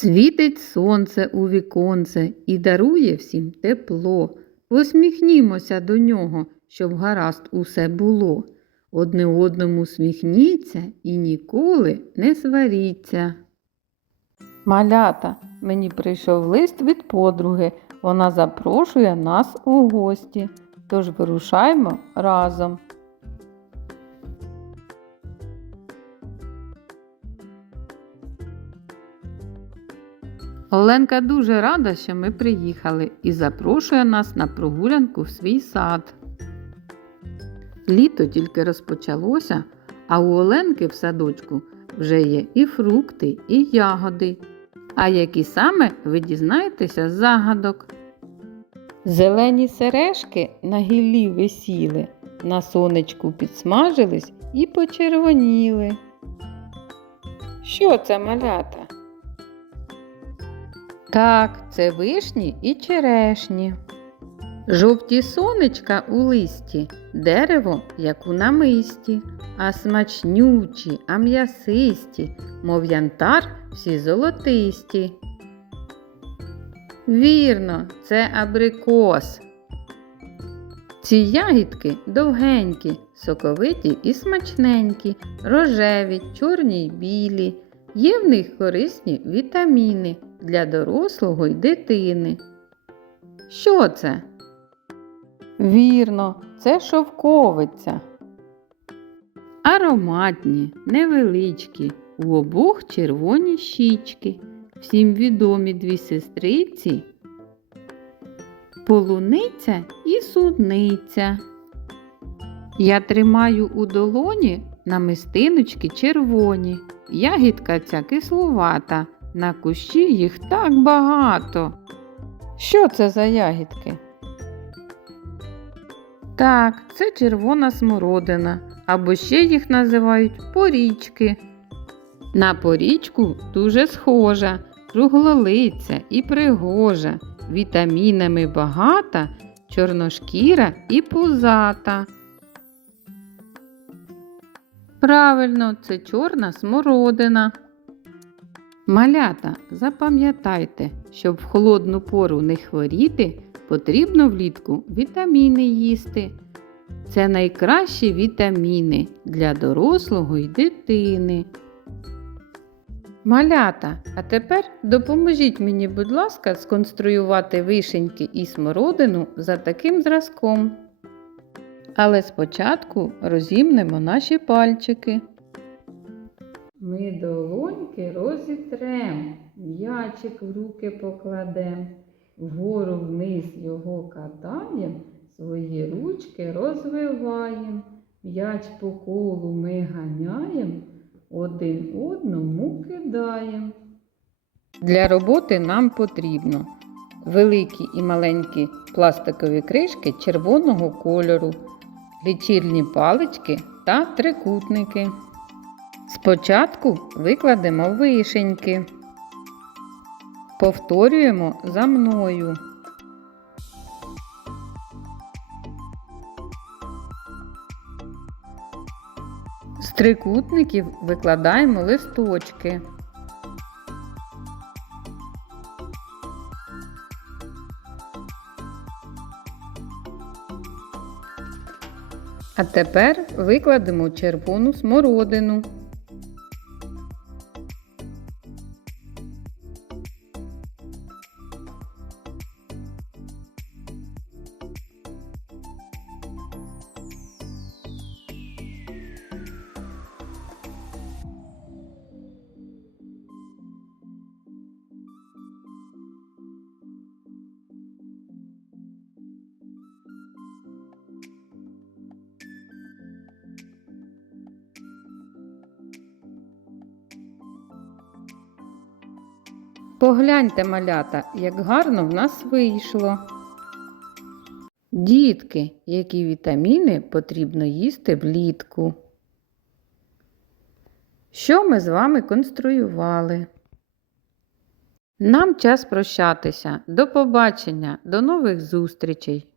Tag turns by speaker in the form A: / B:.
A: Світить сонце у віконце і дарує всім тепло. Посміхнімося до нього, щоб гаразд усе було. Одне одному сміхніться і ніколи не сваріться. Малята, мені прийшов лист від подруги. Вона запрошує нас у гості. Тож вирушаймо разом. Оленка дуже рада, що ми приїхали і запрошує нас на прогулянку в свій сад. Літо тільки розпочалося, а у Оленки в садочку вже є і фрукти, і ягоди. А які саме ви дізнаєтеся з загадок. Зелені сережки на гіллі висіли, на сонечку підсмажились і почервоніли. Що це малята? Так, це вишні і черешні. Жовті сонечка у листі, дерево, як у намисті, а смачнючі, а м'ясисті, мов янтар всі золотисті. Вірно, це абрикос. Ці ягідки довгенькі, соковиті і смачненькі, рожеві, чорні й білі. Є в них корисні вітаміни для дорослого й дитини. Що це? Вірно, це шовковиця. Ароматні, невеличкі, у обох червоні щічки. Всім відомі дві сестриці. Полуниця і судниця. Я тримаю у долоні намистиночки червоні. Ягідка ця кислувата, на кущі їх так багато. Що це за ягідки? Так, це червона смородина, або ще їх називають порічки. На порічку дуже схожа, круглолиця і пригожа, вітамінами багата, чорношкіра і пузата. Правильно, це чорна смородина. Малята, запам'ятайте, щоб в холодну пору не хворіти, потрібно влітку вітаміни їсти. Це найкращі вітаміни для дорослого й дитини. Малята, а тепер допоможіть мені, будь ласка, сконструювати вишеньки і смородину за таким зразком. Але спочатку розімнемо наші пальчики. Ми долоньки розітрем, м'ячик в руки покладем, вгору вниз його катаєм, свої ручки розвиваєм, м'яч по колу ми ганяєм, один одному кидаєм. Для роботи нам потрібно великі і маленькі пластикові кришки червоного кольору, лічильні палички та трикутники. Спочатку викладемо вишеньки. Повторюємо за мною. З трикутників викладаємо листочки. А тепер викладемо червону смородину. Погляньте, малята, як гарно в нас вийшло. Дітки, які вітаміни потрібно їсти влітку. Що ми з вами конструювали? Нам час прощатися. До побачення, до нових зустрічей!